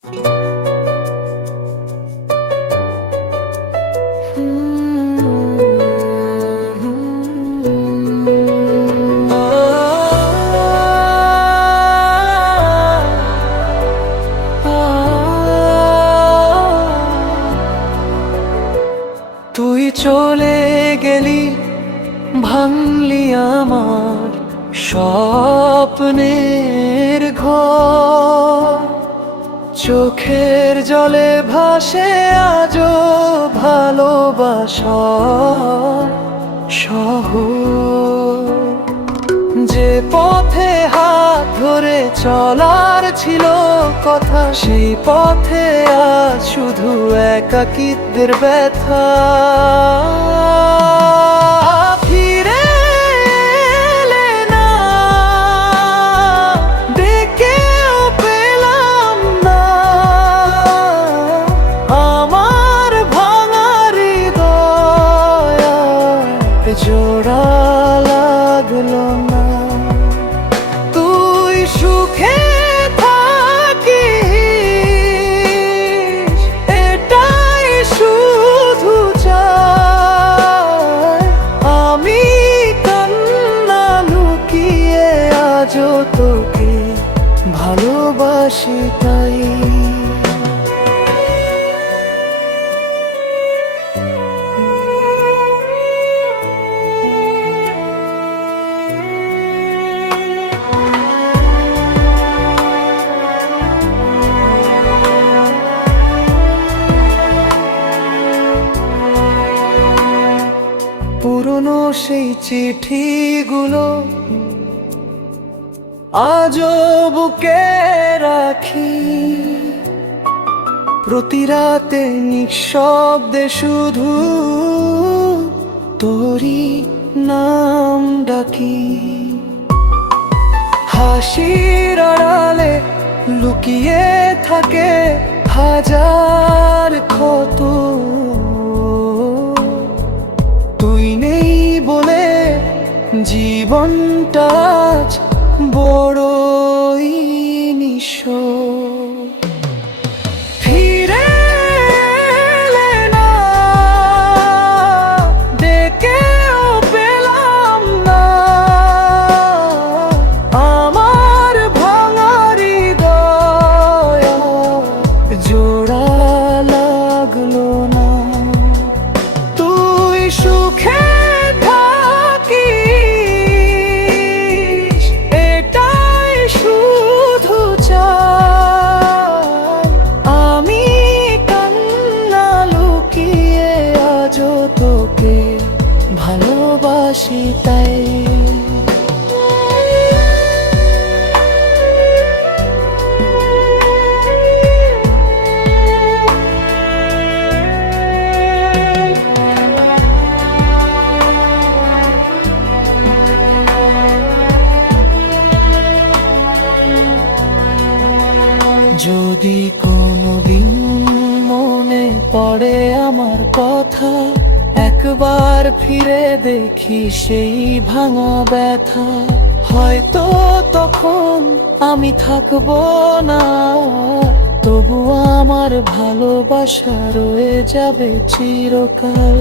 তুই চলে গেলি, ভাঙলি আমার স্বপ্নের ঘর। চোখের জলে ভাসে আজও ভালোবাসার শহর। যে পথে হাত ধরে চলার ছিল কথা, সেই পথে আজ শুধু একাকিত্বের ব্যথা। ফিরে এলে না, ডেকেও পেলাম না, আমার ভাঙা হৃদয় জোড়া লাগলো না। তুই সুখে থাকিস, এটাই শুধু চাই। আমি কান্না লুকিয়ে আজও তোকে ভালোবাসি তাই। পুরনো সেই চিঠিগুলো আজও বুকে রাখি। প্রতি রাতে নিঃশব্দে শুধু তোরই নাম ডাকি। হাসির আড়ালে লুকিয়ে থাকে হাজার ক্ষত। তুই নেই বলে জীবনটা আজ বড়ই নিঃস্ব। ফিরে এলে না, ডেকেও পেলাম না, আমার ভাঙা হৃদয় জোড়া লাগলো না। তুই সুখে থাকিস, এটাই শুধু চাই। আমি কান্না লুকিয়ে আজও তোকে ভালোবাসি তাই। যদি কোনোদিন মনে পড়ে আমার কথা, একবার ফিরে দেখি সেই ভাঙা ব্যথা। হয়তো তখন আমি থাকবো না, তবু আমার ভালোবাসা রয়ে যাবে চিরকাল।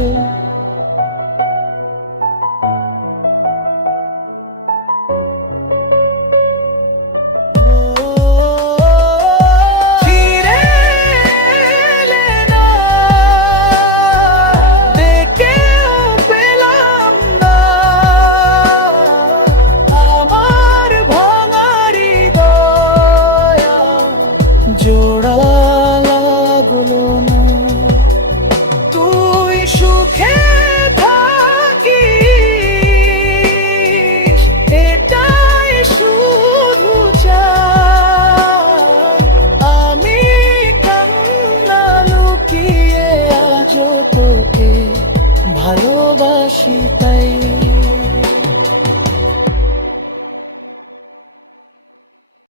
জোড়া লাগলো না। তুই সুখে থাকিস, এটাই শুধু চাই। আমি কান্না লুকিয়ে আজও তোকে ভালোবাসি তাই।